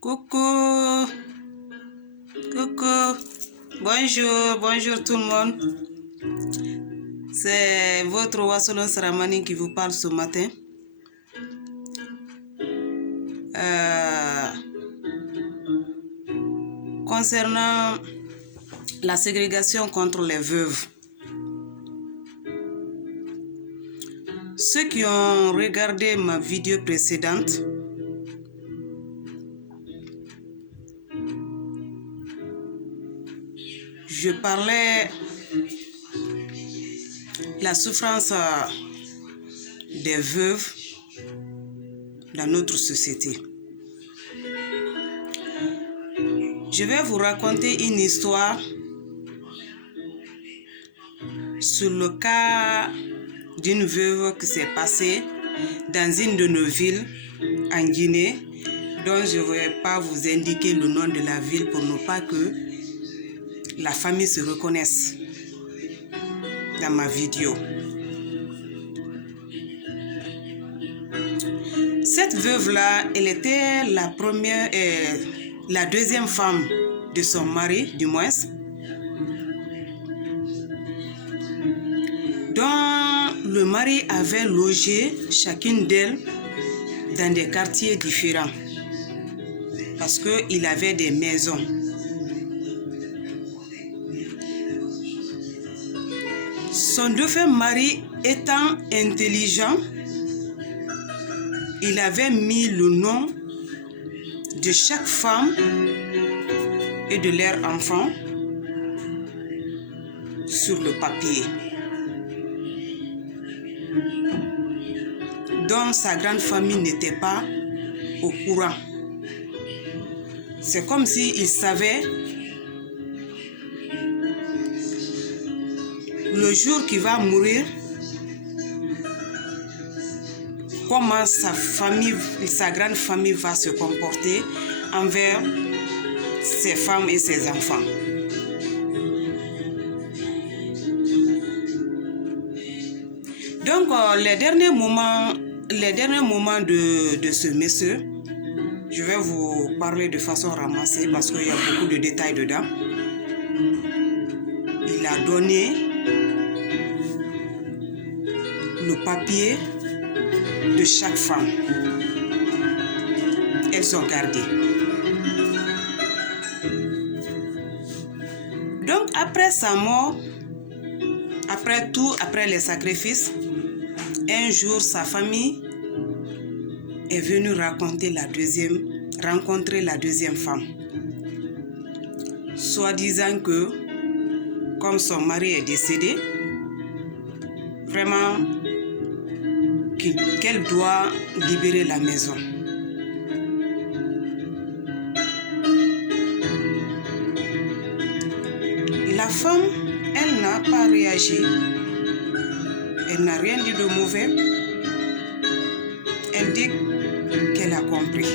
Coucou, coucou, bonjour tout le monde. C'est votre Wassolon Saramani qui vous parle ce matin. Concernant la ségrégation contre les veuves. Ceux qui ont regardé ma vidéo précédente, je parlais de la souffrance des veuves dans notre société. Je vais vous raconter une histoire sur le cas d'une veuve qui s'est passée dans une de nos villes en Guinée, dont je ne vais pas vous indiquer le nom de la ville pour ne pas que la famille se reconnaisse dans ma vidéo. Cette veuve-là, elle était la deuxième femme de son mari, du moins, dont le mari avait logé chacune d'elles dans des quartiers différents parce qu'il avait des maisons. Son défunt mari étant intelligent, il avait mis le nom de chaque femme et de leurs enfants sur le papier. Donc sa grande famille n'était pas au courant. C'est comme s'il savait le jour qu'il va mourir, comment sa grande famille va se comporter envers ses femmes et ses enfants. Donc, les derniers moments de ce monsieur, je vais vous parler de façon ramassée parce qu'il y a beaucoup de détails dedans. Il a donné le papier de chaque femme. Elles sont gardées. Donc, après sa mort, après les sacrifices, un jour, sa famille est venue rencontrer la deuxième femme. Soit disant que, comme son mari est décédé, vraiment, qu'elle doit libérer la maison. La femme, elle n'a pas réagi. Elle n'a rien dit de mauvais. Elle dit qu'elle a compris.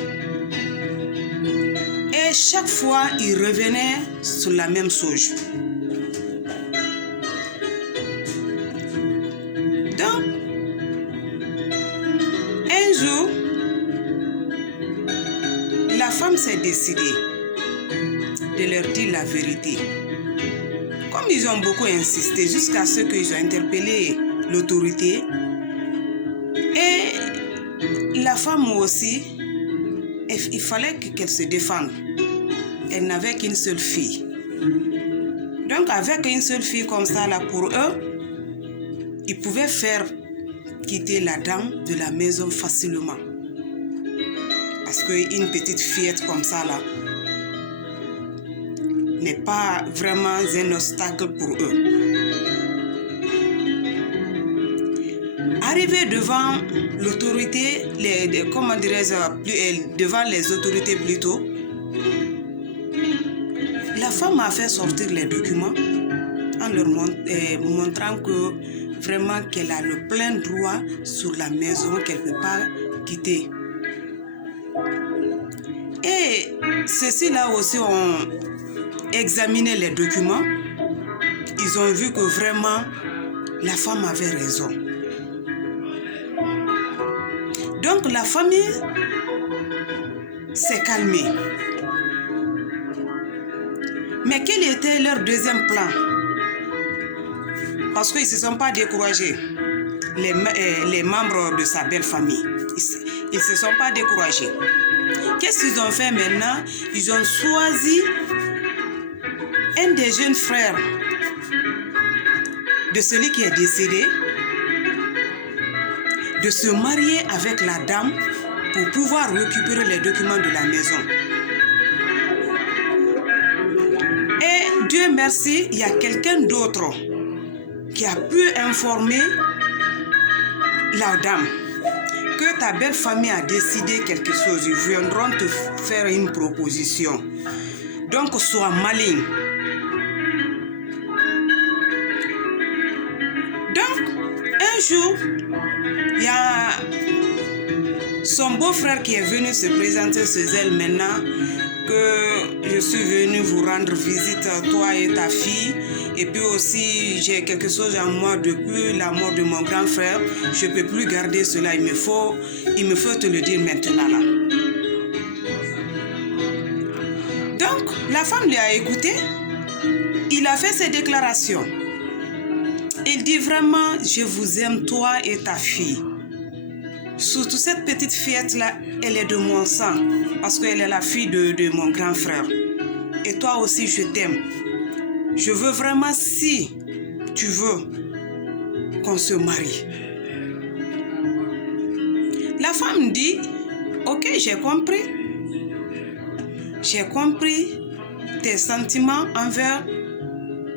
Et chaque fois, il revenait sur la même chose. Donc, un jour, la femme s'est décidée de leur dire la vérité. Comme ils ont beaucoup insisté jusqu'à ce qu'ils ont interpellé l'autorité, et la femme aussi, il fallait qu'elle se défende. Elle n'avait qu'une seule fille. Donc avec une seule fille comme ça, là, pour eux, ils pouvaient faire quitter la dame de la maison facilement. Parce qu'une petite fillette comme ça, là, n'est pas vraiment un obstacle pour eux. Arrivé devant l'autorité, devant les autorités plutôt, la femme a fait sortir les documents en leur montrant que vraiment qu'elle a le plein droit sur la maison, qu'elle ne peut pas quitter. Et ceux-ci-là aussi ont examiné les documents. Ils ont vu que vraiment la femme avait raison. Donc la famille s'est calmée. Mais quel était leur deuxième plan? Parce qu'ils ne se sont pas découragés, les membres de sa belle famille. Ils ne se sont pas découragés. Qu'est-ce qu'ils ont fait maintenant? Ils ont choisi un des jeunes frères de celui qui est décédé de se marier avec la dame pour pouvoir récupérer les documents de la maison. Et Dieu merci, il y a quelqu'un d'autre qui a pu informer la dame que ta belle famille a décidé quelque chose. Ils viendront te faire une proposition. Donc, sois malin. Donc, un jour, il y a son beau-frère qui est venu se présenter chez elle maintenant, que je suis venu vous rendre visite, toi et ta fille, et puis aussi j'ai quelque chose en moi depuis la mort de mon grand frère. Je ne peux plus garder cela, il me faut te le dire maintenant là. Donc la femme lui a écouté, il a fait ses déclarations. Il dit vraiment, je vous aime toi et ta fille. Surtout cette petite fillette-là, elle est de mon sang, parce qu'elle est la fille de mon grand frère. Et toi aussi, je t'aime. Je veux vraiment, si tu veux, qu'on se marie. La femme dit, ok, j'ai compris. J'ai compris tes sentiments envers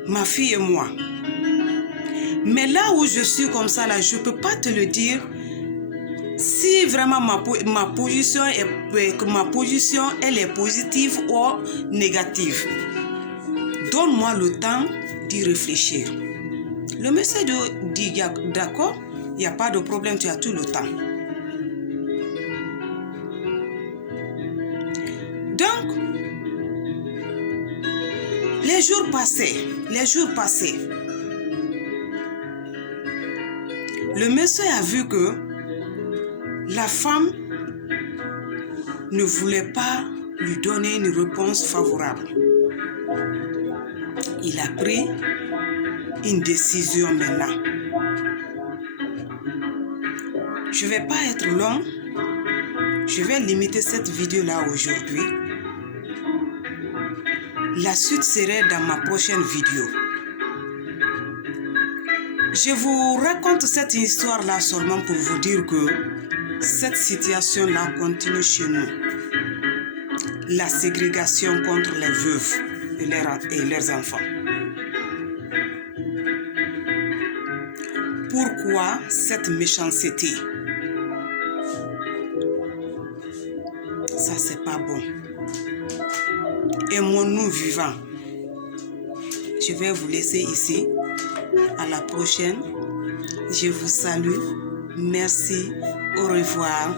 ma fille et moi. Mais là où je suis comme ça, là, je ne peux pas te le dire. Si vraiment ma position elle est positive ou négative, donne-moi le temps d'y réfléchir. Le monsieur dit d'accord, il n'y a pas de problème, tu as tout le temps. Donc, les jours passaient. Le monsieur a vu que la femme ne voulait pas lui donner une réponse favorable. Il a pris une décision maintenant. Je ne vais pas être long. Je vais limiter cette vidéo-là aujourd'hui. La suite serait dans ma prochaine vidéo. Je vous raconte cette histoire-là seulement pour vous dire que cette situation-là continue chez nous. La ségrégation contre les veuves et leurs enfants. Pourquoi cette méchanceté? Ça, c'est pas bon. Aimons-nous vivants. Je vais vous laisser ici. À la prochaine. Je vous salue. Merci. Au revoir.